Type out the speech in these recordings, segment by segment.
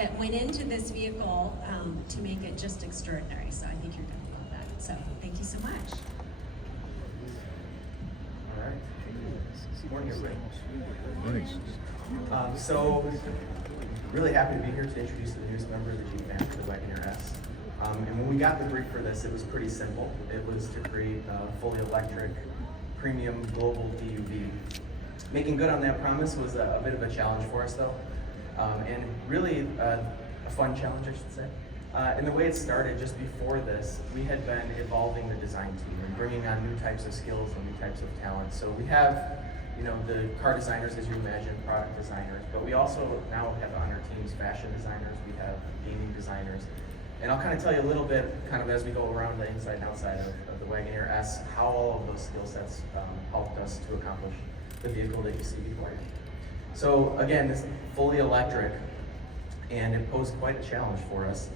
that went into this vehicle to make it just extraordinary. So I think you're going to love that. So thank you so much. All right. Morning, everybody. Morning. So, really happy to be here to introduce the newest member of the Jeep family, the Wagoneer S. And when we got the brief for this, it was pretty simple. It was to create a fully electric, premium global DUV. Making good on that promise was a bit of a challenge for us, though, and really a fun challenge, I should say. And the way it started, just before this, we had been evolving the design team and bringing on new types of skills and new types of talent. So we have, the car designers, as you imagine, product designers, but we also now have on our teams fashion designers, we have gaming designers. And I'll kind of tell you a little bit, kind of as we go around the inside and outside of the Wagoneer S, how all of those skill sets helped us to accomplish the vehicle that you see before you. So again, this is fully electric, and it posed quite a challenge for us.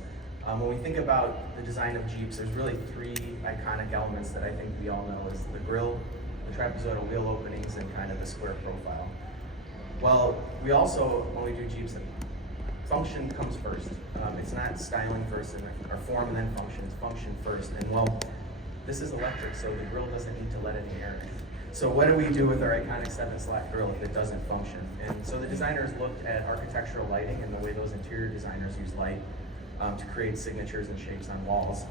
When we think about the design of Jeeps, there's really three iconic elements that I think we all know is the grille, the trapezoidal wheel openings, and kind of the square profile. Well, we also, when we do Jeeps, function comes first. It's not styling first or form and then function, it's function first. And well, this is electric, so the grille doesn't need to let any air in. So what do we do with our iconic 7-slat grille if it doesn't function? And so the designers looked at architectural lighting and the way those interior designers use light to create signatures and shapes on walls.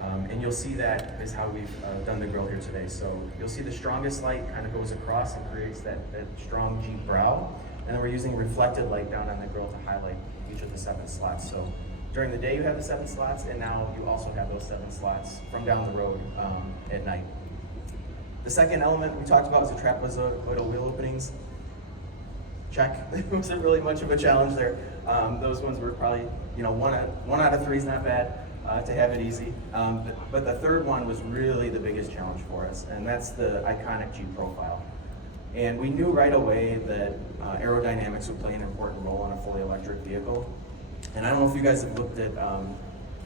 And you'll see that is how we've done the grille here today. So you'll see the strongest light kind of goes across and creates that strong Jeep brow. And then we're using reflected light down on the grille to highlight each of the 7 slats. So during the day you have the 7 slats, and now you also have those 7 slats from down the road at night. The second element we talked about was the trapezoidal wheel openings. Check. It wasn't really much of a challenge there. Those ones were probably, one out of 3 is not bad to have it easy. But the third one was really the biggest challenge for us, and that's the iconic Jeep profile. And we knew right away that aerodynamics would play an important role on a fully electric vehicle. And I don't know if you guys have looked at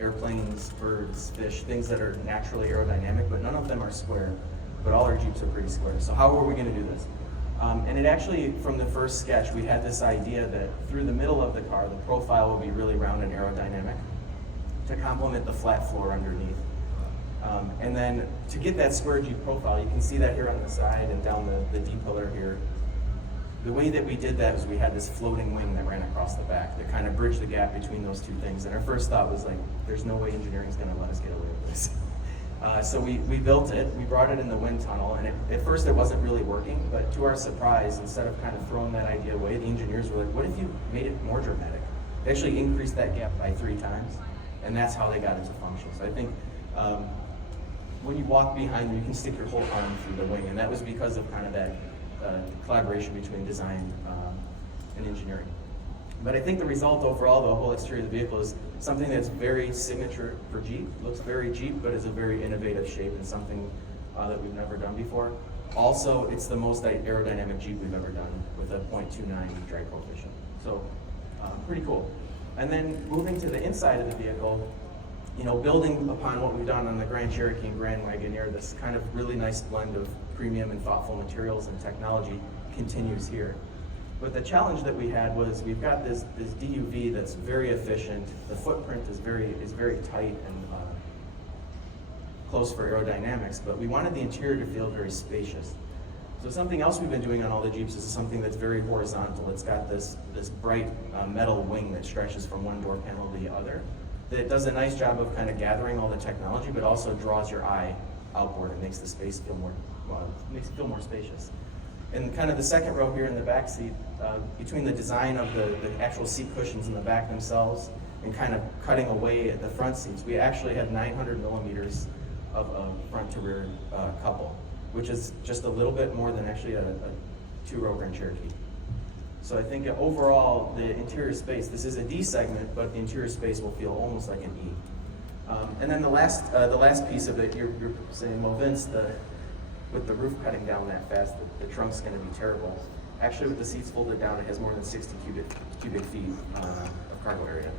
airplanes, birds, fish, things that are naturally aerodynamic, but none of them are square. But all our Jeeps are pretty square. So how were we going to do this? And it actually, from the first sketch, we had this idea that through the middle of the car, the profile would be really round and aerodynamic to complement the flat floor underneath. And then to get that square Jeep profile, you can see that here on the side and down the D-pillar here. The way that we did that was we had this floating wing that ran across the back that kind of bridged the gap between those two things. And our first thought was like, there's no way engineering's going to let us get away with this. So we built it, we brought it in the wind tunnel, and at first it wasn't really working, but to our surprise, instead of kind of throwing that idea away, the engineers were like, what if you made it more dramatic? They actually increased that gap by 3 times, and that's how they got it to function. So I think when you walk behind them, you can stick your whole arm through the wing, and that was because of kind of that collaboration between design and engineering. But I think the result overall, the whole exterior of the vehicle, is something that's very signature for Jeep. Looks very Jeep, but is a very innovative shape and something that we've never done before. Also, it's the most aerodynamic Jeep we've ever done with a 0.29 drag coefficient. So, pretty cool. And then moving to the inside of the vehicle, building upon what we've done on the Grand Cherokee and Grand Wagoneer, this kind of really nice blend of premium and thoughtful materials and technology continues here. But the challenge that we had was we've got this DUV that's very efficient. The footprint is very tight and close for aerodynamics, but we wanted the interior to feel very spacious. So something else we've been doing on all the Jeeps is something that's very horizontal. It's got this bright metal wing that stretches from one door panel to the other. That does a nice job of kind of gathering all the technology, but also draws your eye outboard and makes the space feel more spacious. And kind of the second row here in the back seat, between the design of the actual seat cushions in the back themselves and kind of cutting away at the front seats, we actually have 900 millimeters of front to rear couple, which is just a little bit more than actually a 2-row Grand Cherokee. So I think overall, the interior space, this is a D segment, but the interior space will feel almost like an E. And then the last piece of it, you're saying, well, Vince, with the roof cutting down that fast, the trunk's going to be terrible. Actually, with the seats folded down, it has more than 60 cubic feet of cargo area.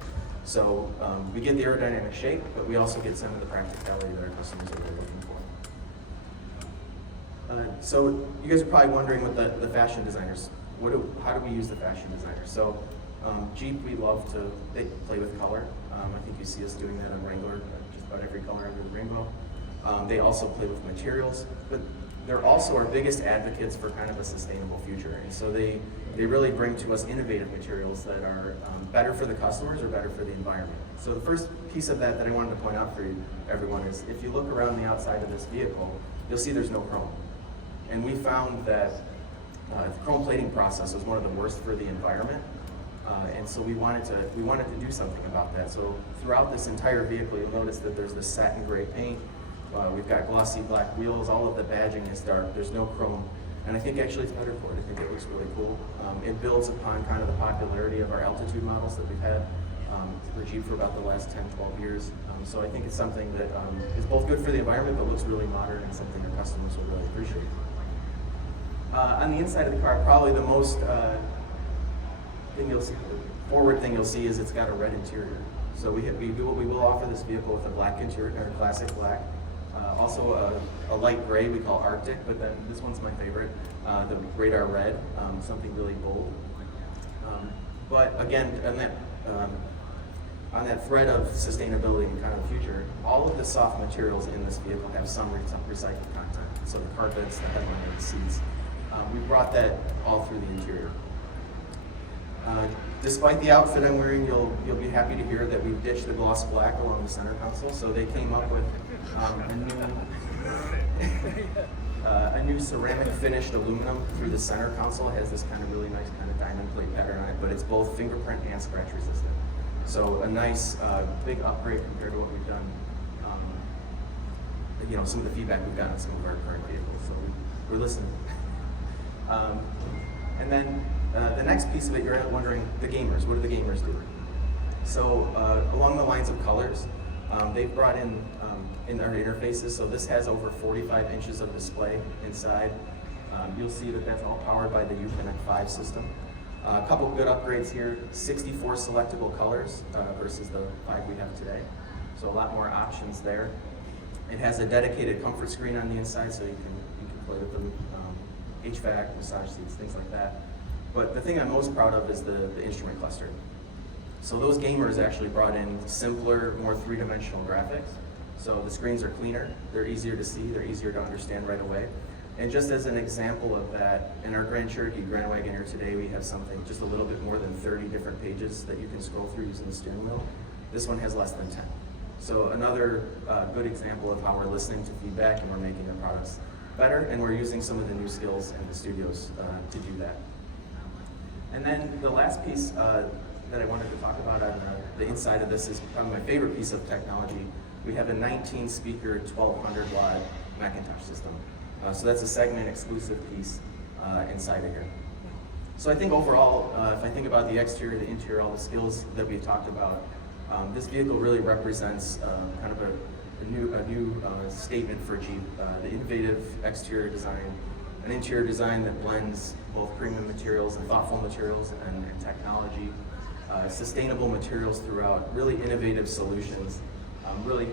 So we get the aerodynamic shape, but we also get some of the practicality that our customers are really looking for. So you guys are probably wondering with the fashion designers, how do we use the fashion designers? So Jeep, we love to play with color. I think you see us doing that on Wrangler, just about every color under the rainbow. They also play with materials, but they're also our biggest advocates for kind of a sustainable future. And so they really bring to us innovative materials that are better for the customers or better for the environment. So the first piece of that I wanted to point out for you, everyone, is if you look around the outside of this vehicle, you'll see there's no chrome. And we found that the chrome plating process was one of the worst for the environment. And so we wanted to do something about that. So throughout this entire vehicle, you'll notice that there's this satin gray paint. We've got glossy black wheels. All of the badging is dark. There's no chrome. And I think actually it's better for it. I think it looks really cool. It builds upon kind of the popularity of our altitude models that we've had for Jeep for about the last 10, 12 years. So I think it's something that is both good for the environment but looks really modern and something our customers will really appreciate. On the inside of the car, probably the most forward thing you'll see is it's got a red interior. So we will offer this vehicle with a black interior, or classic black. Also a light gray we call Arctic, but then this one's my favorite, the radar red, something really bold. But again, on that thread of sustainability and kind of the future, all of the soft materials in this vehicle have some recycled content. So the carpets, the headliner, the seats. We brought that all through the interior. Despite the outfit I'm wearing, you'll be happy to hear that we've ditched the gloss black along the center console. So they came up with a new ceramic finished aluminum through the center console. It has this kind of really nice kind of diamond plate pattern on it, but it's both fingerprint and scratch resistant. So a nice big upgrade compared to what we've done. Some of the feedback we've gotten on some of our current vehicles. So we're listening. And then the next piece of it, you're wondering, the gamers, what do the gamers do? So along the lines of colors, they've brought in our interfaces, so this has over 45 inches of display inside. You'll see that that's all powered by the Uconnect 5 system. A couple good upgrades here, 64 selectable colors versus the 5 we have today. So a lot more options there. It has a dedicated comfort screen on the inside, so you can play with them. HVAC, massage seats, things like that. But the thing I'm most proud of is the instrument cluster. So those gamers actually brought in simpler, more three-dimensional graphics. So the screens are cleaner, they're easier to see, they're easier to understand right away. And just as an example of that, in our Grand Cherokee Grand Wagoneer today, we have something just a little bit more than 30 different pages that you can scroll through using the steering wheel. This one has less than 10. So another good example of how we're listening to feedback and we're making our products better, and we're using some of the new skills in the studios to do that. And then the last piece that I wanted to talk about on the inside of this is probably my favorite piece of technology. We have a 19-speaker, 1,200 watt Macintosh system. So that's a segment exclusive piece inside of here. So I think overall, if I think about the exterior, the interior, all the skills that we talked about, this vehicle really represents kind of a new statement for Jeep. The innovative exterior design, an interior design that blends both premium materials and thoughtful materials and technology, sustainable materials throughout, really innovative solutions. I'm really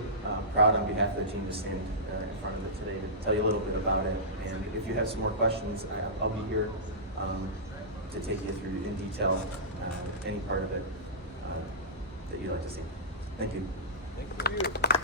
proud on behalf of the team to stand in front of it today to tell you a little bit about it. And if you have some more questions, I'll be here to take you through in detail any part of it that you'd like to see. Thank you. Thank you.